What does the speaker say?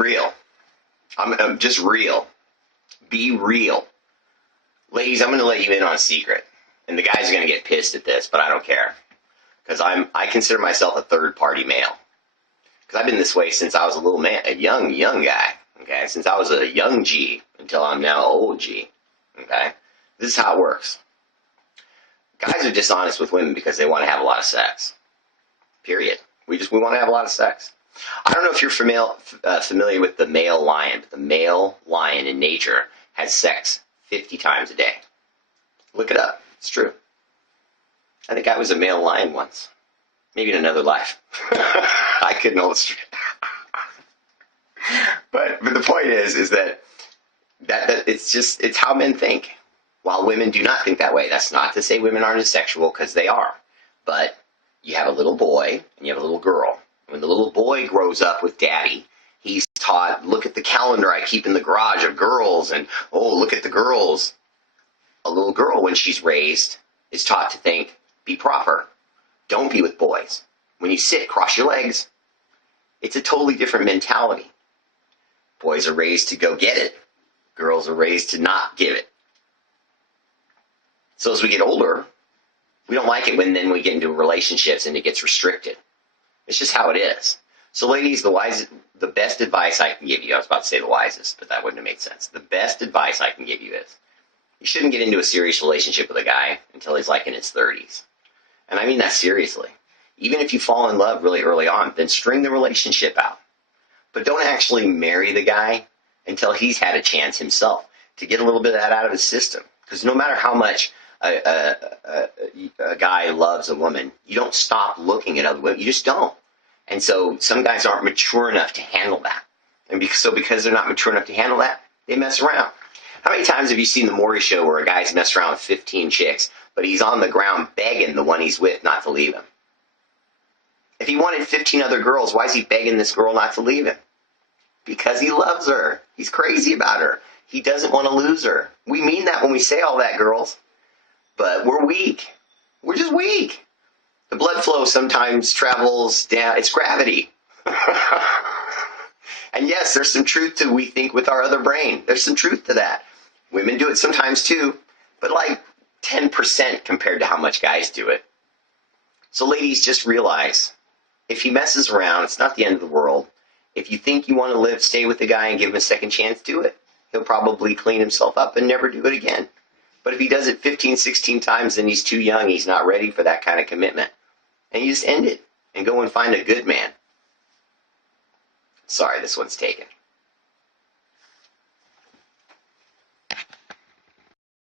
real. I'm just real. Be real. Ladies, I'm going to let you in on a secret. And the guys are going to get pissed at this, but I don't care. Because I consider myself a third-party male. Because I've been this way since I was a little man, a young guy. Okay? Since I was a young G until I'm now old G. Okay? This is how it works. Guys are dishonest with women because they want to have a lot of sex. Period. We want to have a lot of sex. I don't know if you're familiar with the male lion, but the male lion in nature has sex 50 times a day. Look it up. It's true. I think I was a male lion once. Maybe in another life. I couldn't hold it straight. But the point is that it's how men think. While women do not think that way. That's not to say women aren't as sexual, because they are. But you have a little boy and you have a little girl. When the little boy grows up with daddy, he's taught, look at the calendar I keep in the garage of girls, and oh, look at the girls. A little girl, when she's raised, is taught to think, be proper. Don't be with boys. When you sit, cross your legs. It's a totally different mentality. Boys are raised to go get it. Girls are raised to not give it. So as we get older, we don't like it when then we get into relationships and it gets restricted. It's just how it is. So ladies, the best advice I can give you, I was about to say the wisest, but that wouldn't have made sense. The best advice I can give you is, you shouldn't get into a serious relationship with a guy until he's like in his 30s. And I mean that seriously. Even if you fall in love really early on, then string the relationship out. But don't actually marry the guy until he's had a chance himself to get a little bit of that out of his system. Because no matter how much a guy loves a woman, you don't stop looking at other women. You just don't. And so some guys aren't mature enough to handle that. And because they're not mature enough to handle that, they mess around. How many times have you seen the Maury Show where a guy's messed around with 15 chicks, but he's on the ground begging the one he's with not to leave him? If he wanted 15 other girls, why is he begging this girl not to leave him? Because he loves her. He's crazy about her. He doesn't want to lose her. We mean that when we say all that, girls. But we're weak. We're just weak. The blood flow sometimes travels down. It's gravity. And yes, there's some truth to we think with our other brain. There's some truth to that. Women do it sometimes too, but like 10% compared to how much guys do it. So ladies, just realize, if he messes around, it's not the end of the world. If you think you want to stay with the guy and give him a second chance, do it. He'll probably clean himself up and never do it again. But if he does it 15, 16 times, then he's too young. He's not ready for that kind of commitment. And you just end it and go and find a good man. Sorry, this one's taken.